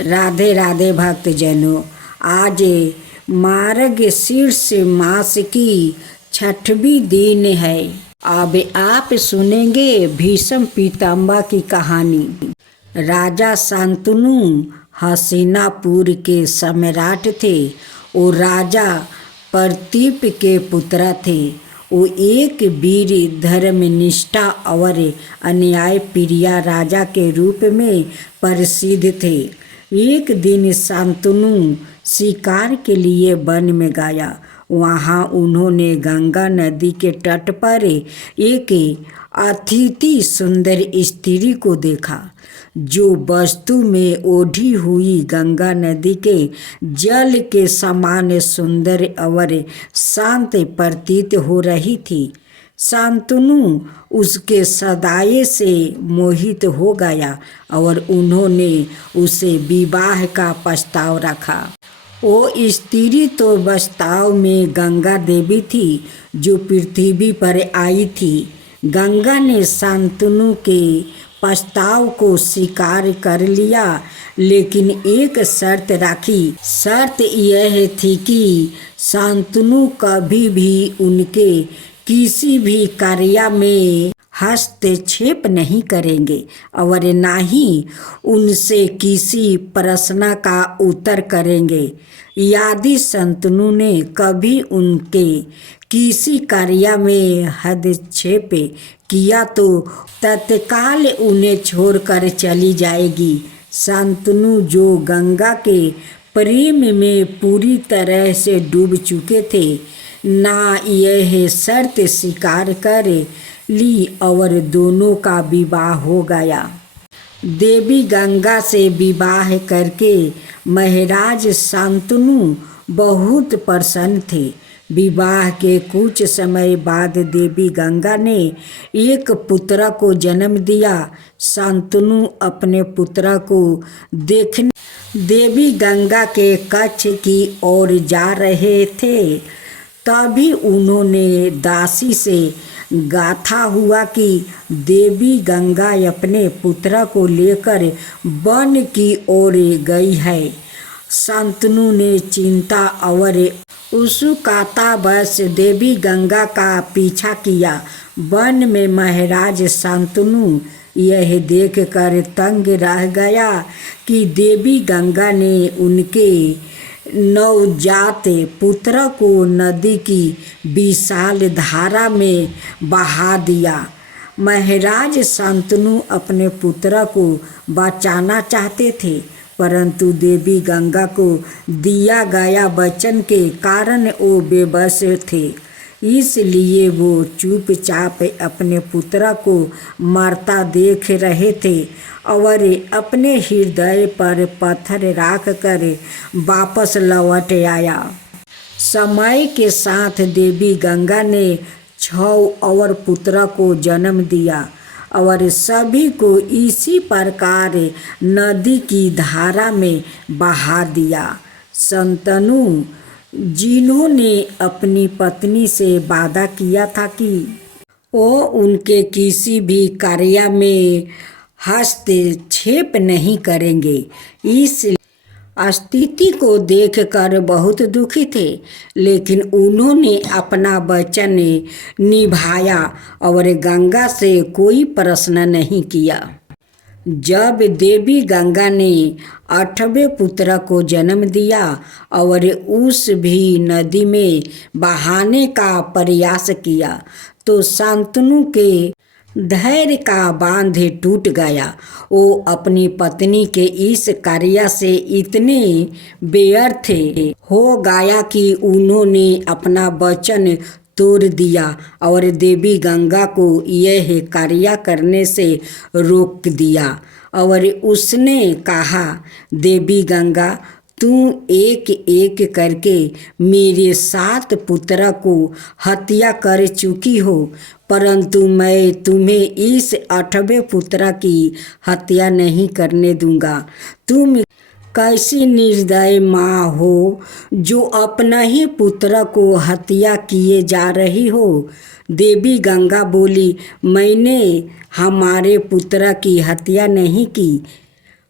राधे राधे भक्तजनों, आज मार्गशीर्ष मास की 6वीं दिन है। अब आप सुनेंगे भीष्म पितामह की कहानी। राजा शांतनु हस्तिनापुर के सम्राट थे। वो राजा प्रतीप के पुत्र थे। वो एक वीर, धर्मनिष्ठा और अन्याय प्रिय राजा के रूप में प्रसिद्ध थे। एक दिन शांतनु शिकार के लिए वन में गया। वहाँ उन्होंने गंगा नदी के तट पर एक अतिथि सुंदर स्त्री को देखा, जो वस्तु में ओढ़ी हुई गंगा नदी के जल के समान सुंदर और शांत प्रतीत हो रही थी। शांतनु उसके सौंदर्य से मोहित हो गया और उन्होंने उसे विवाह का प्रस्ताव रखा। वो स्त्री तो वास्तव में गंगा देवी थी, जो पृथ्वी पर आई थी। गंगा ने शांतनु के प्रस्ताव को स्वीकार कर लिया, लेकिन एक शर्त रखी। शर्त यह थी कि शांतनु कभी भी उनके किसी भी कार्य में हस्तक्षेप नहीं करेंगे और न ही उनसे किसी प्रश्न का उत्तर करेंगे। यदि शांतनु ने कभी उनके किसी कार्य में हस्तक्षेप किया तो तत्काल उन्हें छोड़कर चली जाएगी। शांतनु, जो गंगा के प्रेम में पूरी तरह से डूब चुके थे, ना यह शर्त स्वीकार कर ली और दोनों का विवाह हो गया। देवी गंगा से विवाह करके महाराज शांतनु बहुत प्रसन्न थे। विवाह के कुछ समय बाद देवी गंगा ने एक पुत्र को जन्म दिया। शांतनु अपने पुत्र को देखने देवी गंगा के कक्ष की ओर जा रहे थे, तभी उन्होंने दासी से गाथा हुआ कि देवी गंगा अपने पुत्र को लेकर वन की ओर गई है। शांतनु ने चिंता और उत्सुकतावश देवी गंगा का पीछा किया। वन में महाराज शांतनु यह देखकर तंग रह गया कि देवी गंगा ने उनके नवजात पुत्र को नदी की विशाल धारा में बहा दिया। महाराज शांतनु अपने पुत्र को बचाना चाहते थे, परंतु देवी गंगा को दिया गया वचन के कारण वो बेबस थे। इसलिए वो चुपचाप अपने पुत्र को मरता देख रहे थे और अपने हृदय पर पत्थर रख कर वापस लौट आया। समय के साथ देवी गंगा ने 6 और पुत्र को जन्म दिया और सभी को इसी प्रकार नदी की धारा में बहा दिया। शांतनु, जिन्होंने अपनी पत्नी से वादा किया था कि वो उनके किसी भी कार्य में हस्तक्षेप नहीं करेंगे, इस स्थिति को देखकर बहुत दुखी थे, लेकिन उन्होंने अपना वचन निभाया और गंगा से कोई प्रश्न नहीं किया। जब देवी गंगा ने 8वें पुत्र को जन्म दिया और उस भी नदी में बहाने का प्रयास किया, तो शांतनु के धैर्य का बांध टूट गया। वो अपनी पत्नी के इस कार्य से इतने व्यर्थ हो गया कि उन्होंने अपना वचन तोड़ दिया और देवी गंगा को यह कार्य करने से रोक दिया और उसने कहा, देवी गंगा, तुम एक एक करके मेरे 7 पुत्र को हत्या कर चुकी हो, परंतु मैं तुम्हें इस 8वें पुत्र की हत्या नहीं करने दूंगा। तुम कैसी निर्दयी माँ हो, जो अपना ही पुत्र को हत्या किए जा रही हो। देवी गंगा बोली, मैंने हमारे पुत्र की हत्या नहीं की,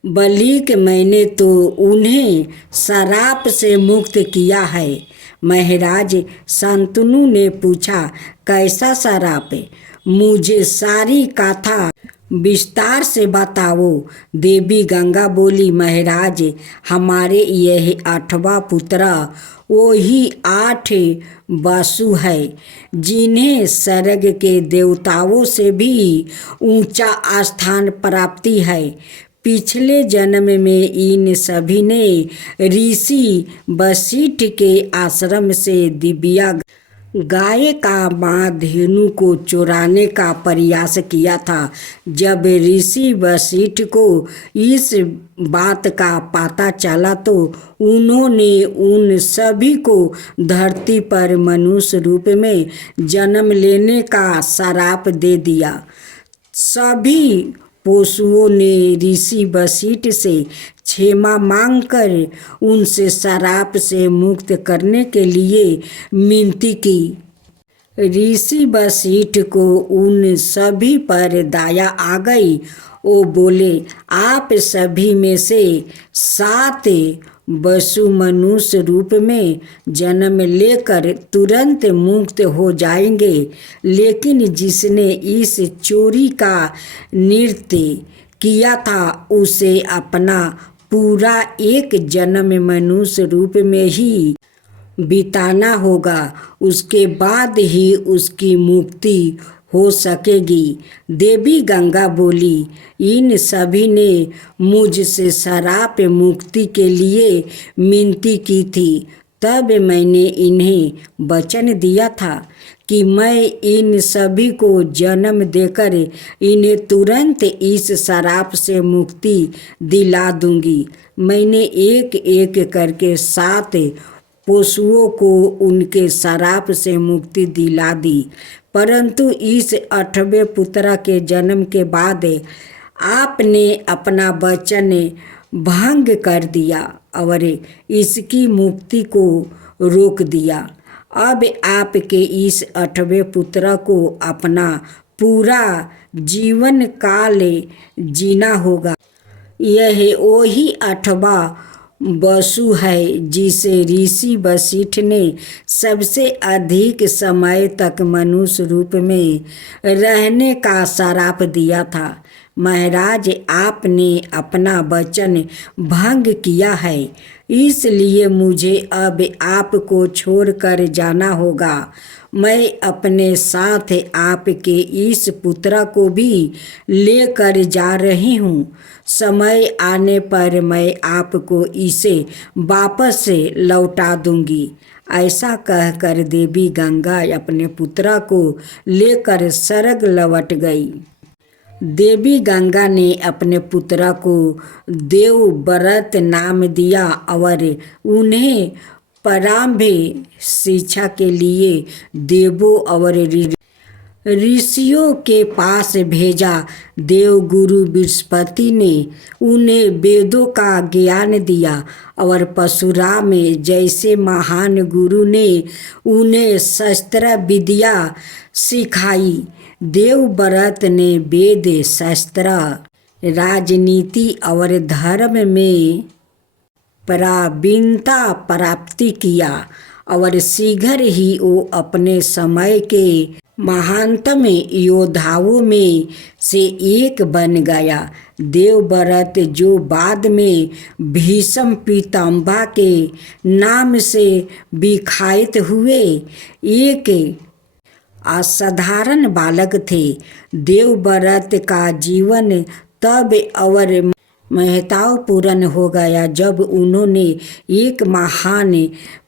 बल्कि मैंने तो उन्हें शराब से मुक्त किया है। महाराज शांतनु ने पूछा, कैसा शराब? मुझे सारी कथा विस्तार से बताओ। देवी गंगा बोली, महाराज हमारे यह 8वां पुत्र वही 8 वासु है जिन्हें स्वर्ग के देवताओं से भी ऊंचा स्थान प्राप्ति है। पिछले जन्म में इन सभी ने ऋषि वशिष्ठ के आश्रम से दिव्या गाय का मां धेनु को चुराने का प्रयास किया था। जब ऋषि वशिष्ठ को इस बात का पता चला तो उन्होंने उन सभी को धरती पर मनुष्य रूप में जन्म लेने का श्राप दे दिया। सभी पशुओं ने ऋषि वशिष्ठ से क्षमा मांगकर उनसे श्राप से मुक्त करने के लिए विनती की। ऋषि वशिष्ठ को उन सभी पर दया आ गई। वो बोले, आप सभी में से 7 वसु मनुष्य रूप में जन्म लेकर तुरंत मुक्त हो जाएंगे, लेकिन जिसने इस चोरी का नृत्य किया था उसे अपना पूरा एक जन्म मनुष्य रूप में ही बिताना होगा, उसके बाद ही उसकी मुक्ति हो सकेगी। देवी गंगा बोली, इन सभी ने मुझसे श्राप मुक्ति के लिए विनती की थी, तब मैंने इन्हें वचन दिया था कि मैं इन सभी को जन्म देकर इन्हें तुरंत इस श्राप से मुक्ति दिला दूंगी। मैंने एक एक करके 7 पशुओं को उनके श्राप से मुक्ति दिला दी, परंतु इस 8वें पुत्र के जन्म के बाद आपने अपना वचन भंग कर दिया और इसकी मुक्ति को रोक दिया। अब आपके इस 8वें पुत्र को अपना पूरा जीवन काल जीना होगा। यह वही 8वां वसु है जिसे ऋषि वशिष्ठ ने सबसे अधिक समय तक मनुष्य रूप में रहने का श्राप दिया था। महाराज आपने अपना वचन भंग किया है, इसलिए मुझे अब आपको छोड़कर जाना होगा। मैं अपने साथ आपके इस पुत्र को भी लेकर जा रही हूँ। समय आने पर मैं आपको इसे वापस लौटा दूंगी। ऐसा कहकर देवी गंगा अपने पुत्र को लेकर स्वर्ग लौट गई। देवी गंगा ने अपने पुत्र को देवव्रत नाम दिया और उन्हें प्रारंभ शिक्षा के लिए देवों और ऋषियों के पास भेजा। देवगुरु बृहस्पति ने उन्हें वेदों का ज्ञान दिया और परशुराम जैसे महान गुरु ने उन्हें शस्त्र विद्या सिखाई। देवव्रत ने वेद, शास्त्र, राजनीति और धर्म में प्रावीणता प्राप्ति किया और शीघ्र ही वो अपने समय के महानतम योद्धाओं में से एक बन गया। देवव्रत जो बाद में भीष्म पितामह के नाम से विख्यात हुए, एक असाधारण बालक थे। देवव्रत का जीवन तब और महत्वपूर्ण हो गया जब उन्होंने एक महान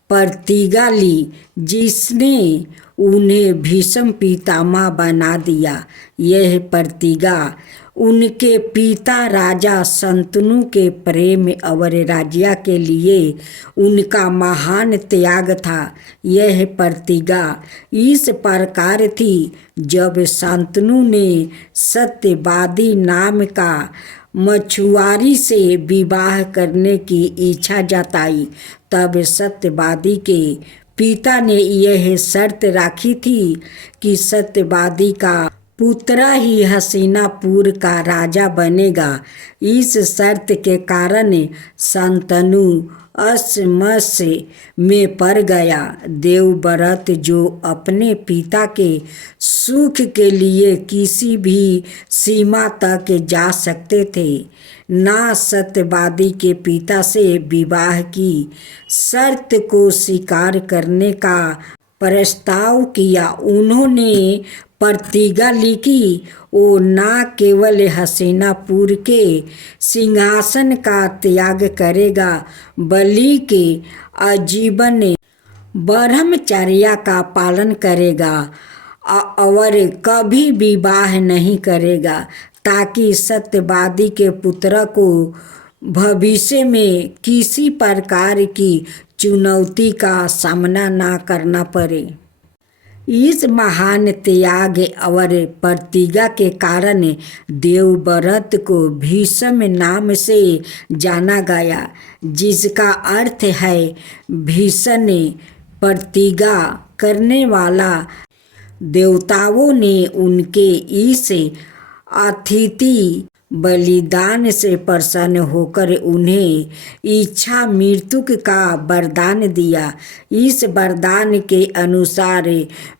प्रतिज्ञा ली जिसने उन्हें भीष्म पितामह बना दिया। यह प्रतिज्ञा उनके पिता राजा शांतनु के प्रेम और राज्य के लिए उनका महान त्याग था। यह प्रतिज्ञा इस प्रकार थी, जब शांतनु ने सत्यवादी नाम का मछुआरी से विवाह करने की इच्छा जताई, तब सत्यवादी के पिता ने यह शर्त रखी थी कि सत्यवादी का पुत्र ही हसीनापुर का राजा बनेगा। इस शर्त के कारण शांतनु असमस में पड़ गया। देवव्रत जो अपने पिता के सुख के लिए किसी भी सीमा तक जा सकते थे, ना सत्यवादी के पिता से विवाह की शर्त को स्वीकार करने का प्रस्ताव किया। उन्होंने प्रतिज्ञा लिखी, वो न केवल हसीनापुर के सिंहासन का त्याग करेगा, बल्कि आजीवन ब्रह्मचर्य का पालन करेगा और कभी विवाह नहीं करेगा, ताकि सत्यवादी के पुत्र को भविष्य में किसी प्रकार की चुनौती का सामना ना करना पड़े। इस महान त्याग और प्रतिज्ञा के कारण देवव्रत को भीष्म नाम से जाना गया, जिसका अर्थ है भीषण प्रतिज्ञा करने वाला। देवताओं ने उनके इस अतिथि बलिदान से प्रसन्न होकर उन्हें इच्छा मृत्यु का वरदान दिया। इस वरदान के अनुसार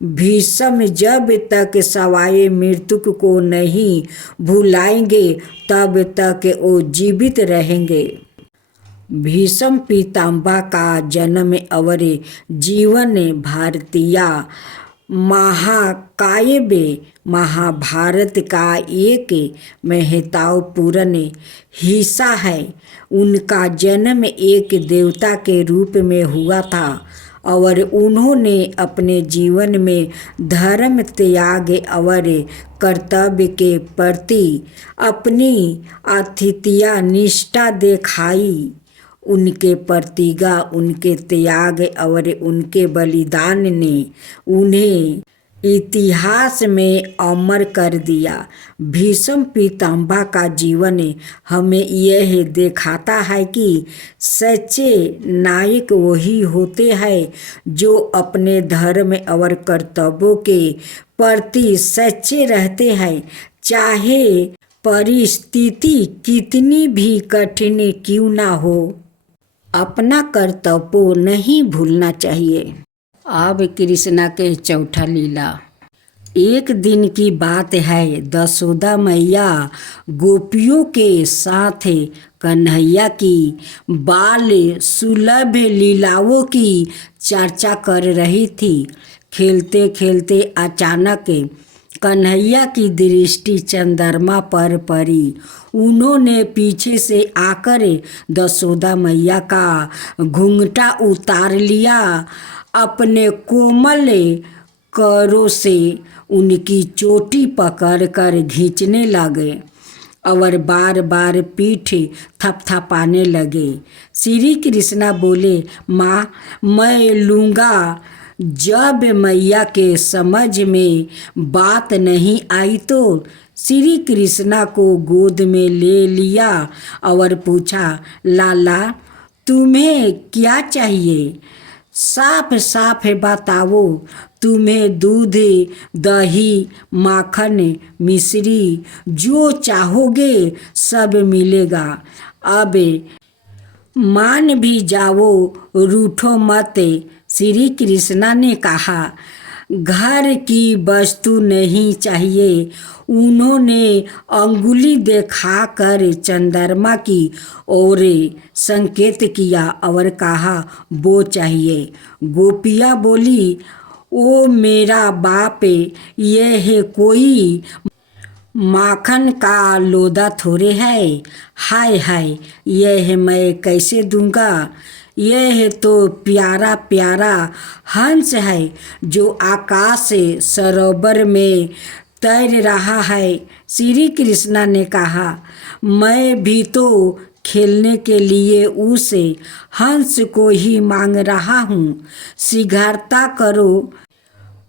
भीष्म जब तक सवाई मृत्यु को नहीं भुलाएंगे तब तक वो जीवित रहेंगे। भीष्म पितामह का जन्म और जीवन भारतीय महाकाव्य महाभारत का एक महत्वपूर्ण हिस्सा है। उनका जन्म एक देवता के रूप में हुआ था और उन्होंने अपने जीवन में धर्म त्याग और कर्तव्य के प्रति अपनी अद्वितीय निष्ठा दिखाई। उनके प्रतिज्ञा, उनके त्याग और उनके बलिदान ने उन्हें इतिहास में अमर कर दिया। भीष्म पितामह का जीवन हमें यह दिखाता है कि सच्चे नायक वही होते हैं जो अपने धर्म और कर्तव्यों के प्रति सच्चे रहते हैं, चाहे परिस्थिति कितनी भी कठिन क्यों ना हो। अपना कर्तव्य नहीं भूलना चाहिए। अब कृष्णा के चौथा लीला। एक दिन की बात है, यशोदा मैया गोपियों के साथ कन्हैया की बाल सुलभ लीलाओं की चर्चा कर रही थी। खेलते खेलते अचानक कन्हैया की दृष्टि चंद्रमा पर पड़ी। उन्होंने पीछे से आकर यशोदा मैया का घूंघटा उतार लिया, अपने कोमल करों से उनकी चोटी पकड़कर खींचने लगे और बार बार पीठ थपथपाने लगे। श्री कृष्णा बोले, माँ मैं लूँगा। जब मैया के समझ में बात नहीं आई तो श्री कृष्णा को गोद में ले लिया और पूछा, लाला तुम्हें क्या चाहिए? साफ साफ बताओ, तुम्हें दूध दही माखन मिश्री जो चाहोगे सब मिलेगा। अब मान भी जाओ, रूठो मत। श्री कृष्णा ने कहा, घर की वस्तु नहीं चाहिए। उन्होंने अंगुली दिखाकर चंद्रमा की ओर संकेत किया और कहा, वो चाहिए। गोपियाँ बोली, ओ मेरा बाप, यह कोई माखन का लोदा थोड़े है। हाय हाय, यह मैं कैसे दूंगा? यह तो प्यारा प्यारा हंस है जो आकाश सरोवर में तैर रहा है। श्री कृष्णा ने कहा, मैं भी तो खेलने के लिए उस हंस को ही मांग रहा हूँ। शीघ्रता करो,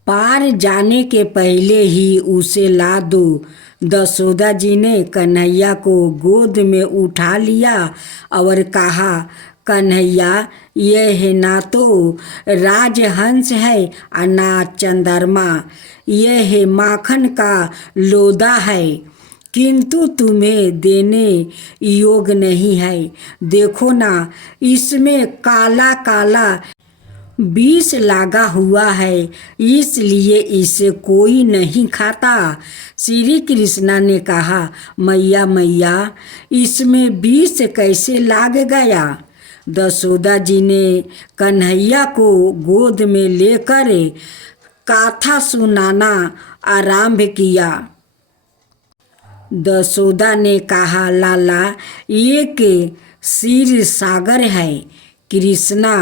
पार जाने के पहले ही उसे ला दो। यशोदा जी ने कन्हैया को गोद में उठा लिया और कहा, कन्हैया यह ना तो राजहंस है और ना चंद्रमा, यह माखन का लोदा है, किंतु तुम्हें देने योग नहीं है। देखो ना, इसमें काला काला विष लगा हुआ है, इसलिए इसे कोई नहीं खाता। श्री कृष्णा ने कहा, मैया मैया, इसमें विष कैसे लाग गया? दशोदा जी ने कन्हैया को गोद में लेकर कथा सुनाना आरंभ किया। दशोदा ने कहा, लाला, एक क्षीर सागर है। कृष्णा,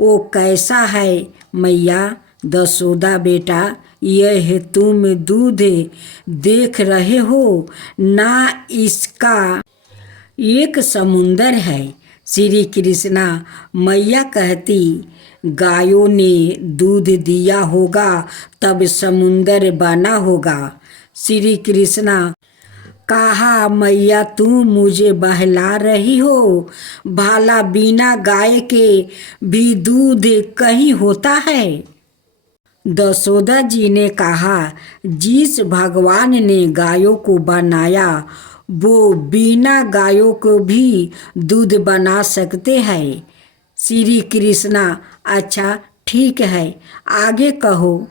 वो कैसा है मैया? दशोदा, बेटा, यह तुम दूध देख रहे हो ना, इसका एक समुंदर है। श्री कृष्णा, मैया कहती, गायों ने दूध दिया होगा तब समुंदर बना होगा। श्री कृष्णा कहा, मैया तुम मुझे बहला रही हो, भला बिना गाय के भी दूध कहीं होता है? दशोदा जी ने कहा, जिस भगवान ने गायों को बनाया वो बिना गायों को भी दूध बना सकते हैं। श्री कृष्णा, अच्छा ठीक है, आगे कहो।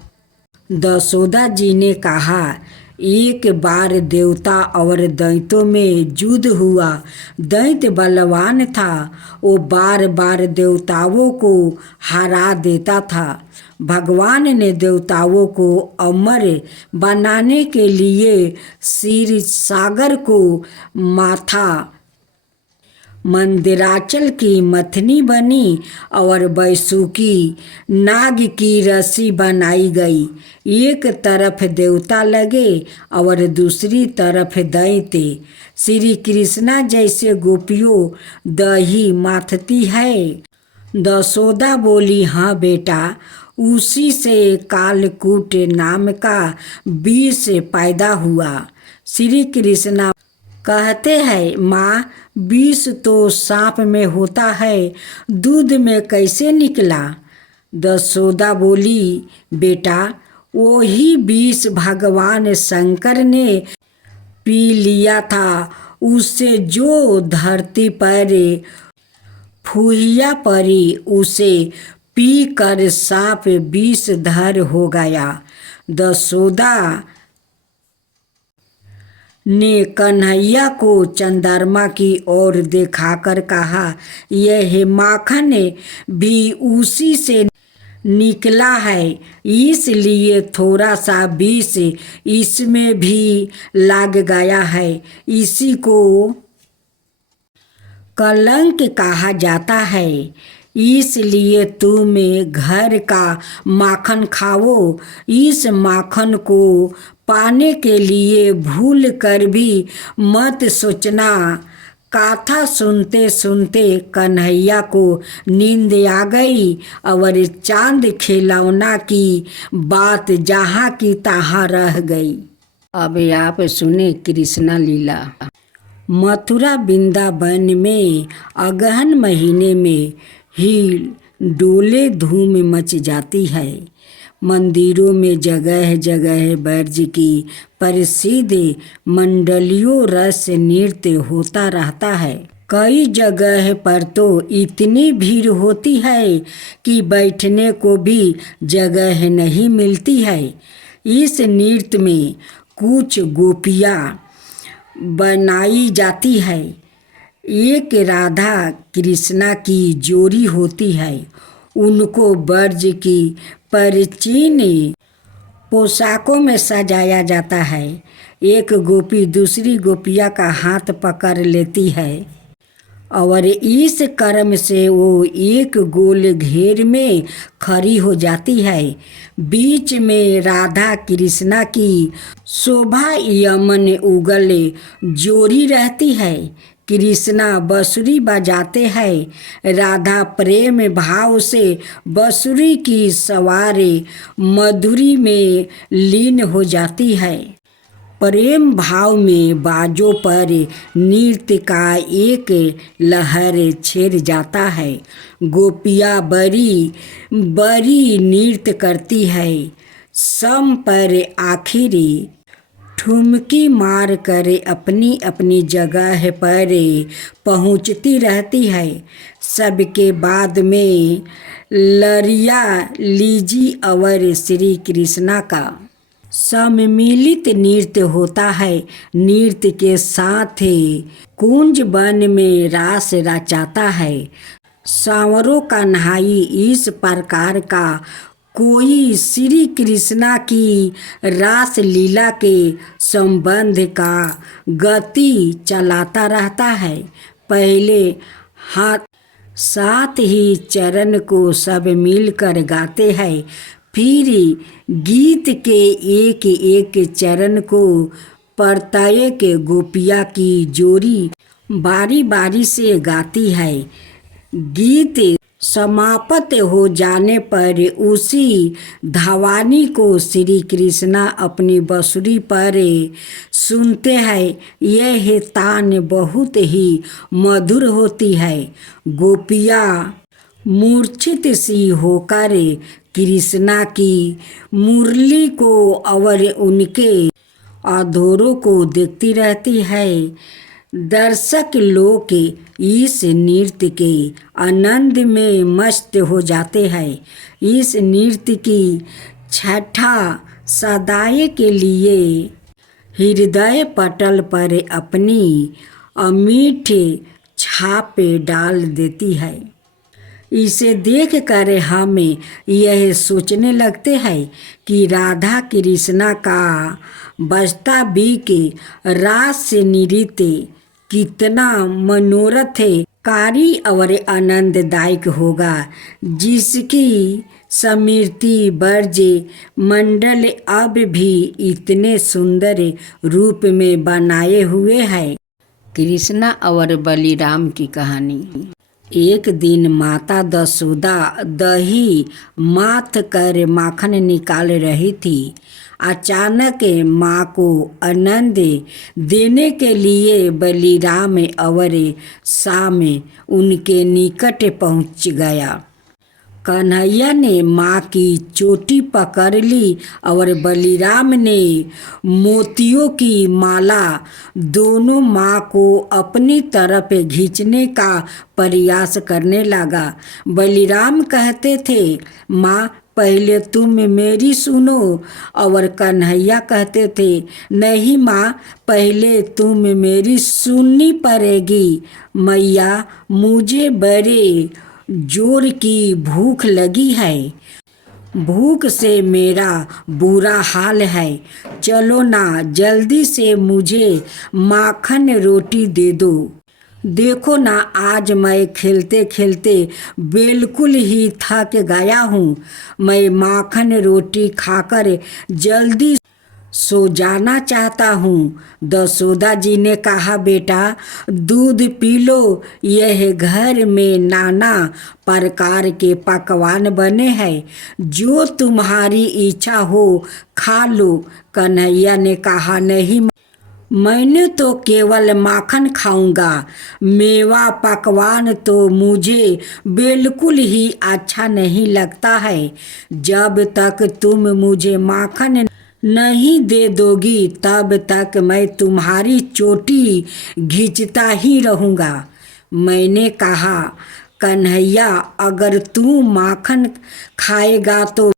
दशोदा जी ने कहा, एक बार देवता और दैत्यों में युद्ध हुआ। दैत्य बलवान था, वो बार बार देवताओं को हरा देता था। भगवान ने देवताओं को अमर बनाने के लिए क्षीर सागर को माथा मंदिराचल की मथनी बनी और वैसुकी नाग की रस्सी बनाई गई। एक तरफ देवता लगे और दूसरी तरफ दैत्य। श्री कृष्णा जैसे गोपियों दही माथती है। दशोदा बोली, हाँ बेटा, उसी से कालकूट नाम का विष पैदा हुआ। श्री कृष्णा कहते हैं, माँ, विष तो सांप में होता है, दूध में कैसे निकला? दशोदा बोली, बेटा, वही विष भगवान शंकर ने पी लिया था, उससे जो धरती पर फूहिया पड़ी उसे पी कर सांप विषधर हो गया। दशोदा ने कन्हैया को चंद्रमा की ओर दिखाकर कहा, यह माखन भी उसी से निकला है, इसलिए थोड़ा सा विष इसमें भी लग गया है। इसी को कलंक कहा जाता है। इसलिए तुम घर का माखन खाओ। इस माखन को पाने के लिए भूल कर भी मत सोचना। कथा सुनते सुनते कन्हैया को नींद आ गई और चांद खिलौना की बात जहाँ की तहाँ रह गई। अब आप सुने कृष्णा लीला। मथुरा वृंदावन में अगहन महीने में ही डोले धूम मच जाती है। मंदिरों में जगह जगह ब्रज की प्रसिद्ध मंडलियों रस नृत्य होता रहता है। कई जगह पर तो इतनी भीड़ होती है कि बैठने को भी जगह नहीं मिलती है। इस नृत्य में कुछ गोपियाँ बनाई जाती है। एक राधा कृष्णा की जोड़ी होती है। उनको ब्रज की प्राचीन पोशाकों में सजाया जाता है। एक गोपी दूसरी गोपिया का हाथ पकड़ लेती है और इस क्रम से वो एक गोल घेर में खड़ी हो जाती है। बीच में राधा कृष्णा की शोभा यमन उगल जोड़ी रहती है। कृष्णा बांसुरी बजाते हैं। राधा प्रेम भाव से बांसुरी की सवार मधुरी में लीन हो जाती है। प्रेम भाव में बाजों पर नृत्य का एक लहर छेड़ जाता है। गोपियाँ बड़ी बड़ी नृत्य करती है, सम पर आखिरी ठुमकी मार कर अपनी अपनी जगह पर पहुँचती रहती है। सबके बाद में लरिया लीजी और श्री कृष्णा का सम्मिलित नृत्य होता है। नृत्य के साथ कुंज वन में रास रचाता है। सांवरों का नहाई इस प्रकार का कोई श्री कृष्णा की रास लीला के संबंध का गति चलाता रहता है। पहले हाथ साथ ही चरण को सब मिलकर गाते हैं, फिर गीत के एक एक चरण को प्रत्येक गोपिया की जोड़ी बारी बारी से गाती है। गीत समाप्त हो जाने पर उसी धावानी को श्री कृष्णा अपनी बांसुरी पर सुनते हैं। यह तान बहुत ही मधुर होती है। गोपियाँ मूर्छित सी होकर कृष्णा की मुरली को और उनके अधरों को देखती रहती है। दर्शक लोग इस नृत्य के आनंद में मस्त हो जाते हैं। इस नृत्य की छठा सदाए के लिए हृदय पटल पर अपनी अमिट छाप डाल देती है। इसे देखकर हमें यह सोचने लगते हैं कि राधा कृष्णा का वास्तविक रास नृत्य कितना मनोरथ कारी और आनंददायक होगा, जिसकी स्मृति ब्रज मंडल अब भी इतने सुंदर रूप में बनाए हुए है। कृष्णा और बलिराम की कहानी। एक दिन माता यशोदा दही माथ कर माखन निकाल रही थी। अचानक माँ को आनंद देने के लिए बलिराम और श्याम उनके निकट पहुँच गया। कन्हैया ने माँ की चोटी पकड़ ली और बलिराम ने मोतियों की माला दोनों माँ को अपनी तरफ खींचने का प्रयास करने लगा। बलिराम कहते थे, माँ पहले तुम मेरी सुनो, और कन्हैया कहते थे, नहीं माँ पहले तुम मेरी सुननी पड़ेगी। मैया मुझे बड़े जोर की भूख लगी है, भूख से मेरा बुरा हाल है। चलो ना जल्दी से मुझे माखन रोटी दे दो। देखो ना आज मैं खेलते खेलते बिल्कुल ही थक गया हूँ। मैं माखन रोटी खाकर जल्दी सो जाना चाहता हूँ। यशोदा जी ने कहा, बेटा दूध पी लो, यह घर में नाना प्रकार के पकवान बने हैं, जो तुम्हारी इच्छा हो खा लो। कन्हैया ने कहा, नहीं मैंने तो केवल माखन खाऊंगा, मेवा पकवान तो मुझे बिल्कुल ही अच्छा नहीं लगता है। जब तक तुम मुझे माखन नहीं दे दोगी तब तक मैं तुम्हारी चोटी खींचता ही रहूँगा। मैंने कहा, कन्हैया अगर तू माखन खाएगा तो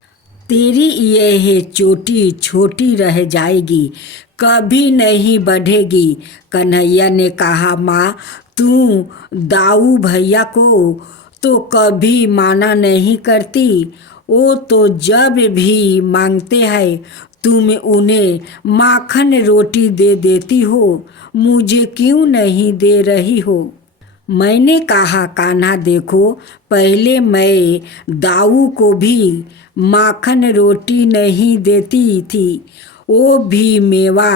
तेरी यह चोटी छोटी रह जाएगी, कभी नहीं बढ़ेगी। कन्हैया ने कहा, माँ तू दाऊ भैया को तो कभी माना नहीं करती, वो तो जब भी मांगते हैं तुम उन्हें माखन रोटी दे देती हो, मुझे क्यों नहीं दे रही हो। मैंने कहा, कान्हा देखो पहले मैं दाऊ को भी माखन रोटी नहीं देती थी, वो भी मेवा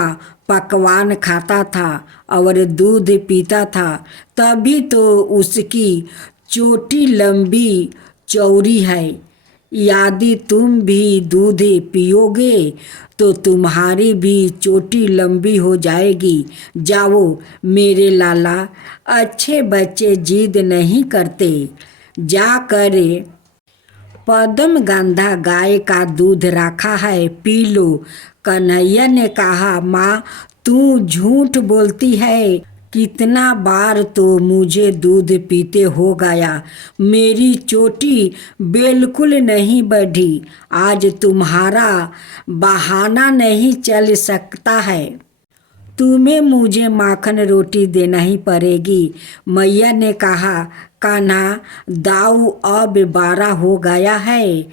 पकवान खाता था और दूध पीता था, तभी तो उसकी चोटी लंबी चौड़ी है। यदि तुम भी दूध पियोगे तो तुम्हारी भी चोटी लंबी हो जाएगी। जाओ मेरे लाला, अच्छे बच्चे जिद नहीं करते, जाकर पद्म गंधा गाय का दूध रखा है, पी लो। कन्हैया ने कहा, माँ तू झूठ बोलती है, कितना बार तो मुझे दूध पीते हो गया, मेरी चोटी बिल्कुल नहीं बढ़ी, आज तुम्हारा बहाना नहीं चल सकता है, तुम्हें मुझे माखन रोटी देना ही पड़ेगी। मैया ने कहा, कान्हा दाऊ अब 12 हो गया है,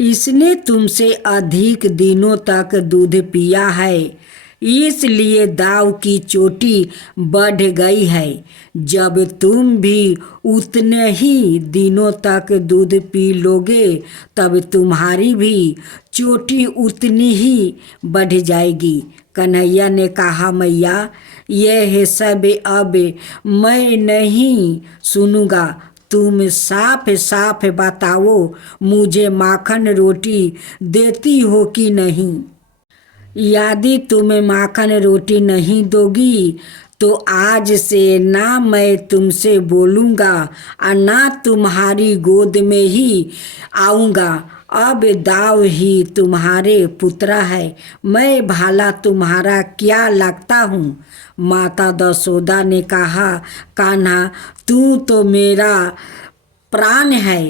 इसने तुमसे अधिक दिनों तक दूध पिया है, इसलिए दाऊ की चोटी बढ़ गई है। जब तुम भी उतने ही दिनों तक दूध पी लोगे तब तुम्हारी भी चोटी उतनी ही बढ़ जाएगी। कन्हैया ने कहा, मैया यह सब अब मैं नहीं सुनूंगा, तुम साफ साफ बताओ मुझे माखन रोटी देती हो कि नहीं। यदि तुम माखन रोटी नहीं दोगी तो आज से ना मैं तुमसे बोलूँगा और ना तुम्हारी गोद में ही आऊँगा, अब दाऊ ही तुम्हारे पुत्रा है, मैं भाला तुम्हारा क्या लगता हूँ। माता दशोदा ने कहा, कान्हा तू तो मेरा प्राण है,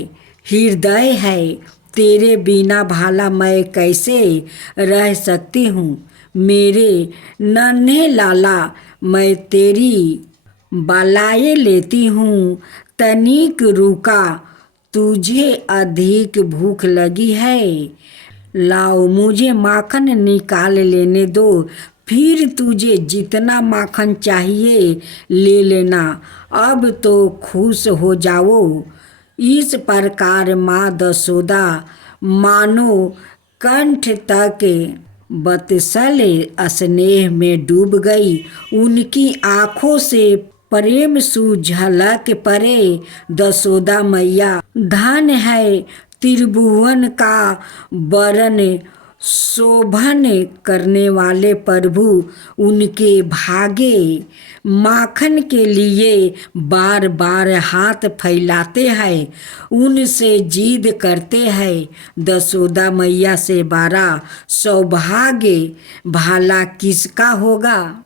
हृदय है, तेरे बिना भाला मैं कैसे रह सकती हूँ। मेरे नन्हे लाला, मैं तेरी बलाए लेती हूँ, तनिक रुका, तुझे अधिक भूख लगी है, लाओ मुझे माखन निकाल लेने दो, फिर तुझे जितना माखन चाहिए ले लेना, अब तो खुश हो जाओ। इस प्रकार माँ दशोदा मानो कंठ तक बत्सल स्नेह में डूब गई, उनकी आँखों से प्रेम सुझलक पड़े। दशोदा मैया धन है त्रिभुवन का वरण शोभन करने वाले प्रभु, उनके भागे माखन के लिए बार बार हाथ फैलाते हैं, उनसे जिद करते हैं। दशोदा मैया से बड़ा सौभाग्य भाला किसका होगा।